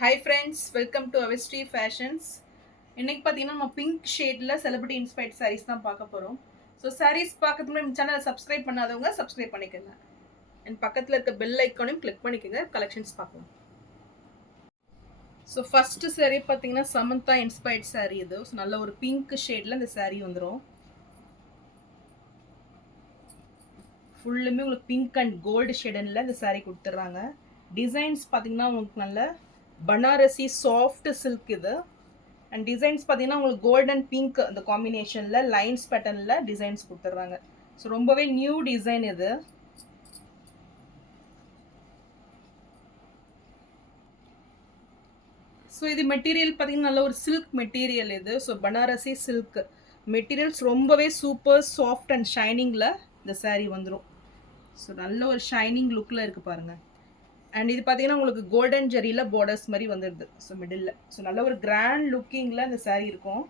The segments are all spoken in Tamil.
ஹாய் ஃப்ரெண்ட்ஸ், வெல்கம் டு அவஸ்ட்ரி ஃபேஷன்ஸ். இன்னைக்கு பார்த்தீங்கன்னா நம்ம பிங்க் ஷேடில் செலிபிரிட்டி இன்ஸ்பைர்ட் சாரீஸ் தான் பார்க்க போகிறோம். ஸோ சாரீஸ் பார்க்கறதுக்கு முன்னாடி நம்ம சேனலை சப்ஸ்கிரைப் பண்ணாதவங்க சப்ஸ்கிரைப் பண்ணிக்கோங்க. அண்ட் பக்கத்தில் இருக்க பெல் ஐக்கானையும் கிளிக் பண்ணிக்கோங்க. கலெக்ஷன்ஸ் பார்க்கலாம். ஸோ ஃபஸ்ட்டு சாரீ பார்த்தீங்கன்னா சமந்தா இன்ஸ்பைர்ட் சாரீ இது. ஸோ நல்ல ஒரு பிங்க் ஷேடில் இந்த சாரீ வந்துடும். ஃபுல்லுமே உங்களுக்கு பிங்க் அண்ட் கோல்டு ஷேடனில் இந்த சாரீ கொடுத்துட்றாங்க. டிசைன்ஸ் பார்த்தீங்கன்னா உங்களுக்கு நல்ல பனாரசி சாஃப்ட் சில்க் இது. அண்ட் டிசைன்ஸ் பார்த்தீங்கன்னா உங்களுக்கு கோல்டன் பிங்க் அந்த காம்பினேஷனில் லைன்ஸ் பேட்டர்னில் டிசைன்ஸ் கொடுத்துட்றாங்க. ஸோ ரொம்பவே நியூ டிசைன் இது. ஸோ இது மெட்டீரியல் பார்த்தீங்கன்னா நல்ல ஒரு சில்க் மெட்டீரியல் இது. ஸோ பனாரசி சில்க் மெட்டீரியல்ஸ் ரொம்பவே சூப்பர் சாஃப்ட் அண்ட் ஷைனிங்கில் இந்த சாரீ வந்துடும். ஸோ நல்ல ஒரு ஷைனிங் லுக்கில் இருக்குது பாருங்கள். அண்ட் இது பார்த்தீங்கன்னா உங்களுக்கு கோல்டன் ஜெரியில் பார்டர்ஸ் மாதிரி வந்துடுது. ஸோ மிடில் ஸோ நல்ல ஒரு கிராண்ட் லுக்கிங்கில் இந்த சாரீ இருக்கும்.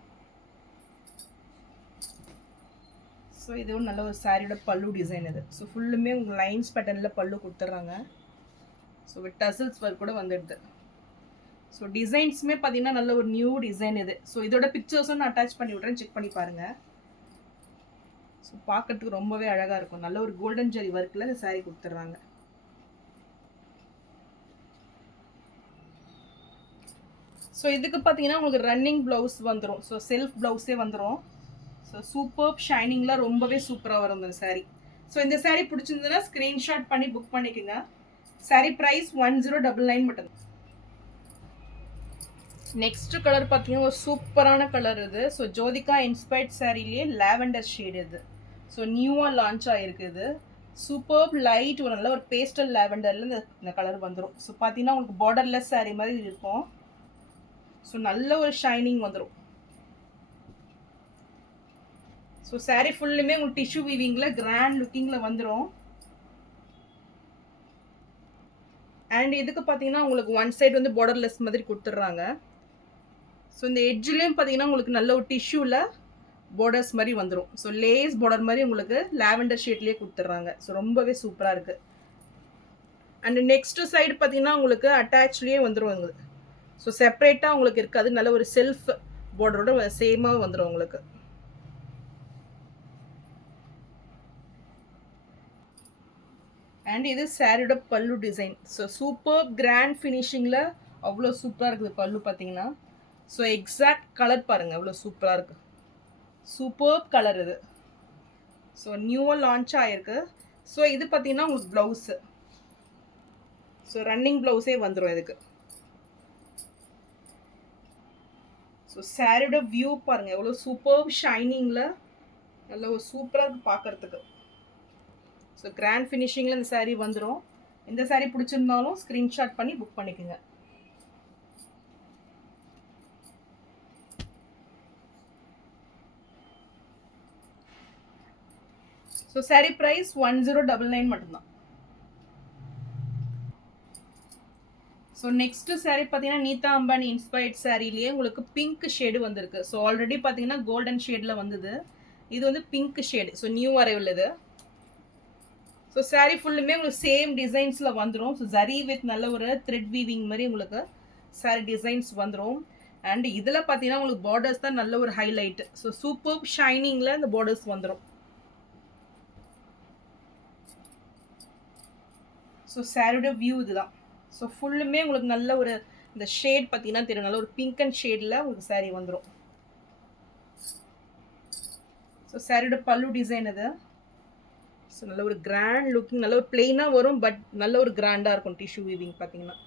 ஸோ இதுவும் நல்ல ஒரு சாரியோட பல்லு டிசைன் இது. ஸோ ஃபுல்லுமே உங்களுக்கு லைன்ஸ் பேட்டர்னில் பல்லு கொடுத்துட்றாங்க. ஸோ வித் டசல்ஸ் ஒர்க் கூட வந்துடுது. ஸோ டிசைன்ஸுமே பார்த்தீங்கன்னா நல்ல ஒரு நியூ டிசைன் இது. ஸோ இதோட பிக்சர்ஸும் நான் அட்டாச் பண்ணி விட்றேன், செக் பண்ணி பாருங்கள். ஸோ பார்க்கறதுக்கு ரொம்பவே அழகாக இருக்கும். நல்ல ஒரு கோல்டன் ஜெரி ஒர்க்கில் இந்த சாரீ கொடுத்துட்றாங்க. ஸோ இதுக்கு பார்த்தீங்கன்னா உங்களுக்கு ரன்னிங் ப்ளவுஸ் வந்துடும். ஸோ செல்ஃப் ப்ளவுஸே வந்துடும். ஸோ சூப்பர் ஷைனிங்கில் ரொம்பவே சூப்பராக வரும் இந்த சாரீ. ஸோ இந்த சாரீ பிடிச்சிருந்ததுன்னா ஸ்க்ரீன்ஷாட் பண்ணி புக் பண்ணிக்கோங்க. சாரீ ப்ரைஸ் 1099 மட்டும். நெக்ஸ்ட் கலர் பார்த்தீங்கன்னா ஒரு சூப்பரான கலர் இது. ஸோ ஜோதிகா இன்ஸ்பைர்ட் சாரீலேயே லாவெண்டர் ஷேடு இது. ஸோ நியூவாக லான்ச் ஆகிருக்கு இது. சூப்பர் லைட் ஒரு நல்ல ஒரு பேஸ்டல் லாவெண்டரில் இந்த கலர் வந்துடும். ஸோ பார்த்தீங்கன்னா உங்களுக்கு பார்டர்லெஸ் சாரீ மாதிரி இருக்கும். ஸோ நல்ல ஒரு ஷைனிங் வந்துடும். ஸோ சாரீ ஃபுல்லுமே உங்களுக்கு டிஷ்யூ வீவிங்கில் கிராண்ட் லுக்கிங்கில் வந்துடும். அண்ட் இதுக்கு பார்த்தீங்கன்னா உங்களுக்கு ஒன் சைடு வந்து பார்டர்லெஸ் மாதிரி கொடுத்துட்றாங்க. ஸோ இந்த எட்ஜ்லேயும் பார்த்தீங்கன்னா உங்களுக்கு நல்ல ஒரு டிஷ்யூவில் பார்டர்ஸ் மாதிரி வந்துடும். ஸோ லேஸ் பார்டர் மாதிரி உங்களுக்கு லாவெண்டர் ஷேட்லேயே கொடுத்துட்றாங்க. ஸோ ரொம்பவே சூப்பராக இருக்குது. அண்ட் நெக்ஸ்ட் சைடு பார்த்தீங்கன்னா உங்களுக்கு அட்டாச்லேயே வந்துடும் உங்களுக்கு. ஸோ செப்பரேட்டாக உங்களுக்கு இருக்காது. நல்ல ஒரு செல்ஃப் பார்டரோட சேமாக வந்துடும் உங்களுக்கு. அண்ட் இது சாரியோட பல்லு டிசைன். ஸோ சூப்பர் கிராண்ட் ஃபினிஷிங்கில் அவ்வளோ சூப்பராக இருக்குது பல்லு பார்த்தீங்கன்னா. ஸோ எக்ஸாக்ட் கலர் பாருங்கள் அவ்வளோ சூப்பராக இருக்குது. சூப்பர் கலர் இது. ஸோ நியூவாக லான்ச் ஆகிருக்கு. ஸோ இது பார்த்தீங்கன்னா உங்களுக்கு ப்ளவுஸு. ஸோ ரன்னிங் ப்ளவுஸே வந்துடும் இதுக்கு. ஸோ சாரியோட வியூ பாருங்கள் எவ்வளோ சூப்பர் ஷைனிங்கில் நல்ல ஒரு சூப்பராக இருக்குது பார்க்குறதுக்கு. ஸோ கிராண்ட் ஃபினிஷிங்கில் இந்த சாரீ வந்துடும். இந்த சாரீ பிடிச்சிருந்தாலும் ஸ்க்ரீன்ஷாட் பண்ணி புக் பண்ணிக்கோங்க. ஸோ சாரீ ப்ரைஸ் 1099 மட்டும்தான். ஸோ நெக்ஸ்ட்டு சாரீ பார்த்தீங்கன்னா நீதா அம்பானி இன்ஸ்பைர்ட் சாரீலேயே உங்களுக்கு பிங்க் ஷேடு வந்திருக்கு. ஸோ ஆல்ரெடி பார்த்தீங்கன்னா கோல்டன் ஷேடில் வந்தது. இது வந்து pink shade. So new arrival இது. ஸோ சாரீ ஃபுல்லுமே உங்களுக்கு சேம் டிசைன்ஸில் வந்துடும். ஸோ ஜரி வித் நல்ல ஒரு த்ரெட் வீவிங் மாதிரி உங்களுக்கு சாரீ டிசைன்ஸ் வந்துடும். அண்ட் இதில் பார்த்தீங்கன்னா உங்களுக்கு பார்டர்ஸ் தான் நல்ல ஒரு ஹைலைட்டு. ஸோ சூப்பர் ஷைனிங்கில் இந்த பார்டர்ஸ் வந்துடும். ஸோ சாரியோட வியூ இதுதான். ஸோ ஃபுல்லுமே உங்களுக்கு நல்ல ஒரு இந்த ஷேட் பார்த்தீங்கன்னா தெரியும். நல்ல ஒரு பிங்க் அண்ட் ஷேடில் உங்களுக்கு சாரீ வந்துடும். ஸோ சாரியோட பல்லு டிசைன் இது. ஸோ நல்ல ஒரு கிராண்ட் லுக்கிங், நல்ல ஒரு பிளெயினாக வரும், பட் நல்ல ஒரு கிராண்டாக இருக்கும் டிஷ்யூ வீவிங் பார்த்தீங்கன்னா.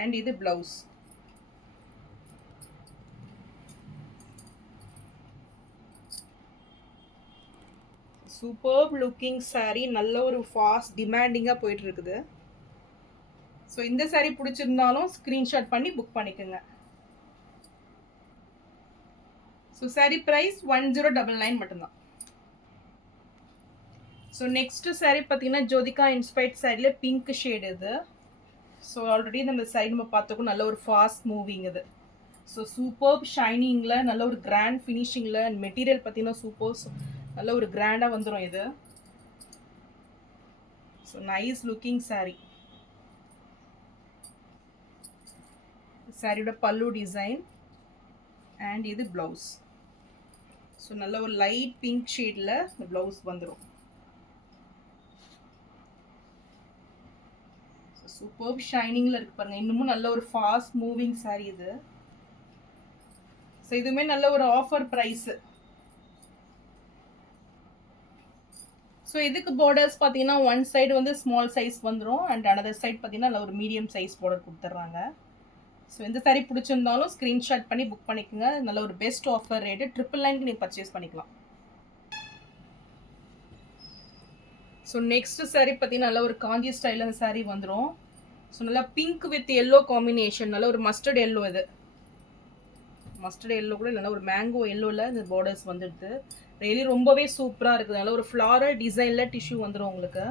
அண்ட் இது ப்ளவுஸ். Super looking sari. நல்ல ஒரு ஃபாஸ்ட் டிமாண்டிங்காக போயிட்டு இருக்குது. ஸோ இந்த சாரீ பிடிச்சிருந்தாலும் ஸ்க்ரீன்ஷாட் பண்ணி புக் பண்ணிக்கோங்க. ஸோ சாரீ ப்ரைஸ் 1099 மட்டும்தான். ஸோ நெக்ஸ்ட்டு சாரீ பார்த்தீங்கன்னா ஜோதிகா இன்ஸ்பைர்ட் சாரியில் பிங்க் ஷேடு இது. ஸோ ஆல்ரெடி நம்ம சைடு நம்ம பார்த்துக்கோ நல்ல ஒரு ஃபாஸ்ட் மூவிங் இது. ஸோ சூப்பர் ஷைனிங்கில் நல்ல ஒரு கிராண்ட் ஃபினிஷிங்கில் மெட்டீரியல் பார்த்தீங்கன்னா சூப்பர் நல்ல ஒரு கிராண்டாக வந்துடும் இது. So nice looking sari. சாரியோட பல்லு டிசைன் அண்ட் இது ப்ளவுஸ். ஸோ நல்ல ஒரு லைட் பிங்க் ஷேடில் இந்த ப்ளவுஸ் வந்துடும். சூப்பர் ஷைனிங்கில் இருக்கு பாருங்கள். இன்னமும் நல்ல ஒரு ஃபாஸ்ட் மூவிங் சாரி இது. ஸோ இதுவுமே நல்ல ஒரு ஆஃபர் ப்ரைஸு. ஸோ இதுக்கு பார்டர்ஸ் பார்த்தீங்கன்னா ஒன் சைடு வந்து ஸ்மால் சைஸ் வந்துடும் அண்ட் அனதர் சைட் பார்த்தீங்கன்னா நல்ல ஒரு மீடியம் சைஸ் பார்டர் கொடுத்துட்றாங்க. ஸோ இந்த சாரி பிடிச்சிருந்தாலும் ஸ்க்ரீன்ஷாட் பண்ணி புக் பண்ணிக்கோங்க. நல்ல ஒரு பெஸ்ட் ஆஃபர் ரேட்டு 999 நீங்கள் பர்ச்சேஸ் பண்ணிக்கலாம். ஸோ நெக்ஸ்ட் சாரி பார்த்தீங்கன்னா நல்ல ஒரு காஞ்சி ஸ்டைலில் அந்த சாரி வந்துடும். ஸோ நல்லா பிங்க் வித் எல்லோ காம்பினேஷன், நல்ல ஒரு மஸ்டர்ட் எல்லோ. இது மஸ்டர்ட் எல்லோ கூட நல்ல ஒரு மேங்கோ எல்லோவில் இந்த பார்டர்ஸ் வந்துடுது. ரியலி ரொம்பவே சூப்பராக இருக்குது. நல்ல ஒரு ஃப்ளாரல் டிசைனில் டிஷ்யூ வந்துடும் உங்களுக்கு.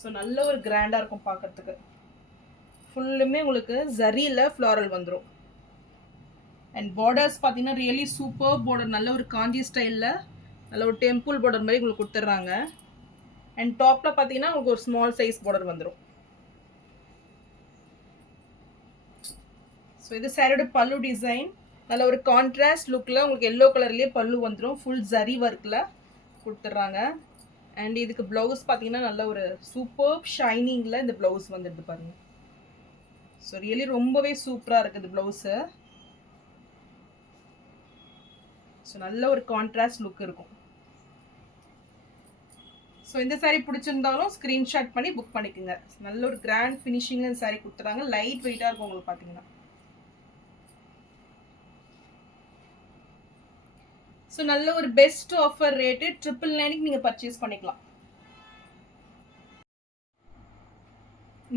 ஸோ நல்ல ஒரு கிராண்டாக இருக்கும் பார்க்குறதுக்கு. ஃபுல்லுமே உங்களுக்கு ஜரியில் ஃப்ளாரல் வந்துடும். அண்ட் பார்டர்ஸ் பார்த்தீங்கன்னா ரியலி சூப்பர் பார்டர். நல்ல ஒரு காஞ்சி ஸ்டைலில் நல்ல ஒரு டெம்பிள் பார்டர் மாதிரி உங்களுக்கு கொடுத்துட்றாங்க. அண்ட் டாப்பில் பார்த்தீங்கன்னா உங்களுக்கு ஒரு ஸ்மால் சைஸ் பார்டர் வந்துடும். ஸோ இது சாரியோட பல்லு டிசைன். நல்ல ஒரு கான்ட்ராஸ்ட் லுக்கில் உங்களுக்கு எல்லோ கலர்லேயே பல்லு வந்துடும். ஃபுல் ஜரி ஒர்க்கில் கொடுத்துட்றாங்க. அண்ட் இதுக்கு ப்ளவுஸ் பார்த்தீங்கன்னா நல்ல ஒரு சூப்பர் ஷைனிங்கில் இந்த ப்ளவுஸ் வந்துடுது பாருங்கள். ஸோ ரியலி ரொம்பவே சூப்பராக இருக்குது ப்ளவுஸு. ஸோ நல்ல ஒரு கான்ட்ராஸ்ட் லுக் இருக்கும். ஸோ இந்த சாரீ பிடிச்சிருந்தாலும் ஸ்க்ரீன்ஷாட் பண்ணி புக் பண்ணிக்கோங்க. நல்ல ஒரு கிராண்ட் ஃபினிஷிங்கில் இந்த சாரீ கொடுத்துறாங்க. லைட் வெயிட்டாக இருக்கும் உங்களுக்கு பார்த்தீங்கன்னா. ஸோ நல்ல ஒரு பெஸ்ட் ஆஃபர் ரேட்டு 999 நீங்கள் பர்ச்சேஸ் பண்ணிக்கலாம்.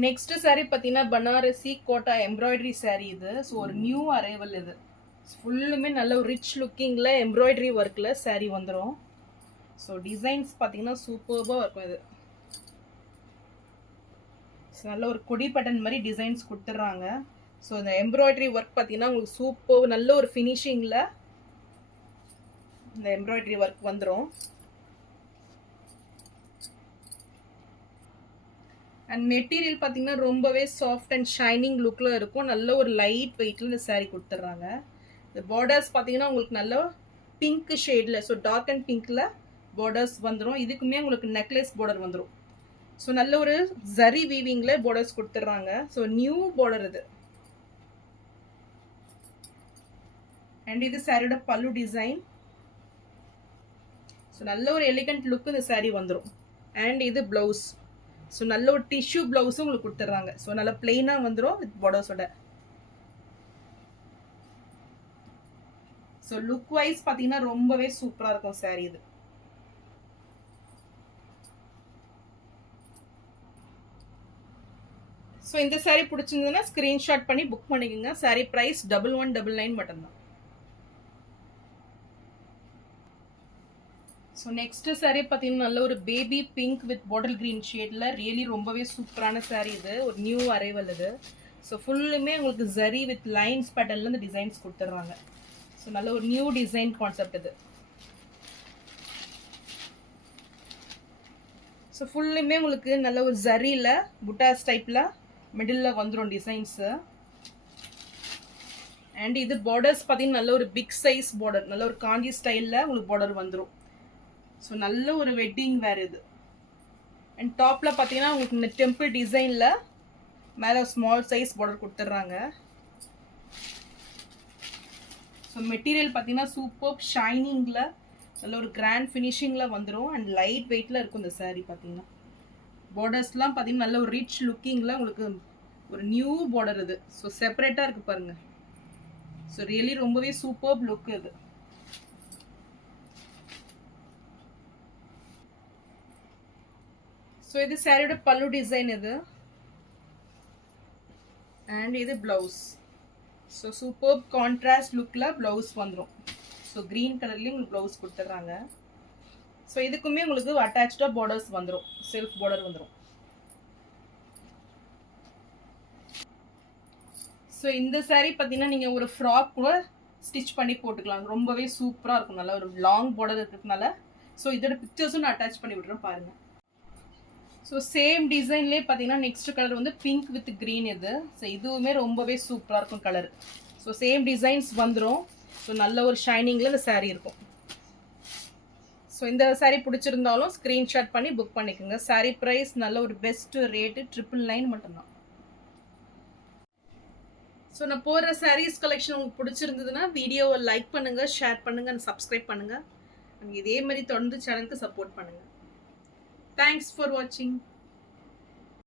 நெக்ஸ்ட் சாரீ பார்த்தீங்கன்னா பனாரசி கோட்டா எம்ப்ராய்டரி சாரீ இது. ஸோ ஒரு நியூ அரைவல் இது. ஃபுல்லுமே நல்ல ஒரு ரிச் லுக்கிங்கில் எம்ப்ராய்டரி ஒர்க்கில் சாரீ வந்துடும். ஸோ டிசைன்ஸ் பார்த்தீங்கன்னா சூப்பர்பாக இருக்கும் இது. ஸோ நல்ல ஒரு கொடி பட்டன் மாதிரி டிசைன்ஸ் கொடுத்துட்றாங்க. ஸோ இந்த எம்ப்ராய்டரி ஒர்க் பார்த்தீங்கன்னா உங்களுக்கு சூப்பர் நல்ல ஒரு ஃபினிஷிங்கில் இந்த எம்ப்ராய்டரி ஒர்க் வந்துடும். அண்ட் மெட்டீரியல் பார்த்தீங்கன்னா ரொம்பவே சாஃப்ட் அண்ட் ஷைனிங் லுக்கில் இருக்கும். நல்ல ஒரு லைட் வெயிட்டில் இந்த சாரீ கொடுத்துட்றாங்க. இந்த பார்டர்ஸ் பார்த்தீங்கன்னா உங்களுக்கு நல்ல பிங்க் ஷேடில், ஸோ டார்க் அண்ட் பிங்க்கில் பார்டர்ஸ் வந்துடும். இதுக்குமே உங்களுக்கு நெக்லஸ் பார்டர் வந்துடும். ஸோ நல்ல ஒரு ஜரி வீவிங்கில் பார்டர்ஸ் கொடுத்துட்றாங்க. ஸோ நியூ பார்டர் இது. அண்ட் இது சாரியோட பல்லு டிசைன். ஸோ நல்ல ஒரு எலிகண்ட் லுக்கு இந்த சாரீ வந்துடும். அண்ட் இது ப்ளவுஸ். ஸோ நல்ல ஒரு டிஷ்யூ ப்ளவுஸும் உங்களுக்கு கொடுத்துட்றாங்க. ஸோ நல்லா பிளெயினாக வந்துடும் வித் பார்டர்ஸோட. ஸோ லுக் வைஸ் பார்த்தீங்கன்னா ரொம்பவே சூப்பராக இருக்கும் சாரீ இது. ஸோ இந்த சாரீ பிடிச்சிருந்ததுன்னா ஸ்க்ரீன்ஷாட் பண்ணி புக் பண்ணிக்கோங்க. சாரீ ப்ரைஸ் 1199 மட்டும்தான். ஸோ நெக்ஸ்ட் சாரீ பார்த்தீங்கன்னா நல்ல ஒரு baby pink with bottle green ஷேடில் ரியலி ரொம்பவே சூப்பரான சாரீ இது. ஒரு நியூ அரைவல் இது. ஸோ ஃபுல்லுமே உங்களுக்கு ஜரி வித் லைன்ஸ் பேட்டர்னில் இந்த டிசைன்ஸ் கொடுத்துட்றாங்க. ஸோ நல்ல ஒரு நியூ டிசைன் கான்செப்ட் இது. ஸோ ஃபுல்லுமே உங்களுக்கு நல்ல ஒரு ஜரியில் புட்டாஸ் டைப்பில் மிடில் வந்துடும் டிசைன்ஸு. அண்ட் இது பார்டர்ஸ் பார்த்தீங்கன்னா நல்ல ஒரு பிக் சைஸ் பார்டர், நல்ல ஒரு காஞ்சி ஸ்டைலில் உங்களுக்கு பார்டர் வந்துடும். ஸோ நல்ல ஒரு வெட்டிங் வேர் இது. அண்ட் டாப்பில் பார்த்தீங்கன்னா உங்களுக்கு இந்த டெம்பிள் டிசைனில் மேலே ஸ்மால் சைஸ் பார்டர் கொடுத்துட்றாங்க. ஸோ மெட்டீரியல் பார்த்தீங்கன்னா சூப்பர் ஷைனிங்கில் நல்ல ஒரு கிராண்ட் ஃபினிஷிங்கில் வந்துடும். அண்ட் லைட் வெயிட்டில் இருக்கும் இந்த சாரீ பார்த்தீங்கன்னா. பார்டர்ஸ்லாம் பார்த்தீங்கன்னா நல்ல ஒரு ரிச் லுக்கிங்கில் உங்களுக்கு ஒரு நியூ பார்டர் இது. ஸோ செப்பரேட்டாக இருக்குது பாருங்கள். ஸோ ரியலி ரொம்பவே சூப்பர் லுக் இது. ஸோ இது சாரியோட பல்லு டிசைன் இது. அண்ட் இது ப்ளவுஸ். ஸோ சூப்பர் கான்ட்ராஸ்ட் லுக்கில் ப்ளவுஸ் வந்துடும். ஸோ க்ரீன் கலர்லேயும் உங்களுக்கு ப்ளவுஸ் கொடுத்துட்றாங்க. ஸோ இதுக்குமே உங்களுக்கு அட்டாச்சாக பார்டர்ஸ் வந்துடும், செல்ஃப் பார்டர் வந்துடும். ஸோ இந்த சாரீ பார்த்தீங்கன்னா நீங்கள் ஒரு ஃப்ராக் கூட ஸ்டிச் பண்ணி போட்டுக்கலாம். ரொம்பவே சூப்பராக இருக்கும். நல்லா ஒரு லாங் பார்டர் இருக்கிறதுனால. ஸோ இதோட பிக்சர்ஸும் நான் அட்டாச் பண்ணி விட்றேன் பாருங்கள். ஸோ சேம் டிசைன்லேயே பார்த்தீங்கன்னா நெக்ஸ்ட் கலர் வந்து பிங்க் வித் க்ரீன் இது. ஸோ இதுவுமே ரொம்பவே சூப்பராக இருக்கும் கலர். ஸோ சேம் டிசைன்ஸ் வந்துடும். ஸோ நல்ல ஒரு ஷைனிங்கில் இந்த saree இருக்கும். ஸோ இந்த saree பிடிச்சிருந்தாலும் ஸ்க்ரீன்ஷாட் பண்ணி புக் பண்ணிக்கோங்க. saree ப்ரைஸ் நல்ல ஒரு பெஸ்ட்டு ரேட்டு 999 மட்டும்தான். ஸோ நான் போடுற சாரீஸ் கலெக்ஷன் உங்களுக்கு பிடிச்சிருந்ததுன்னா வீடியோவை லைக் பண்ணுங்கள், ஷேர் பண்ணுங்கள் அண்ட் சப்ஸ்கிரைப் பண்ணுங்கள். இதே மாதிரி தொடர்ந்து சேனலுக்கு சப்போர்ட் பண்ணுங்கள். தேங்க்ஸ் ஃபார் வாட்சிங்.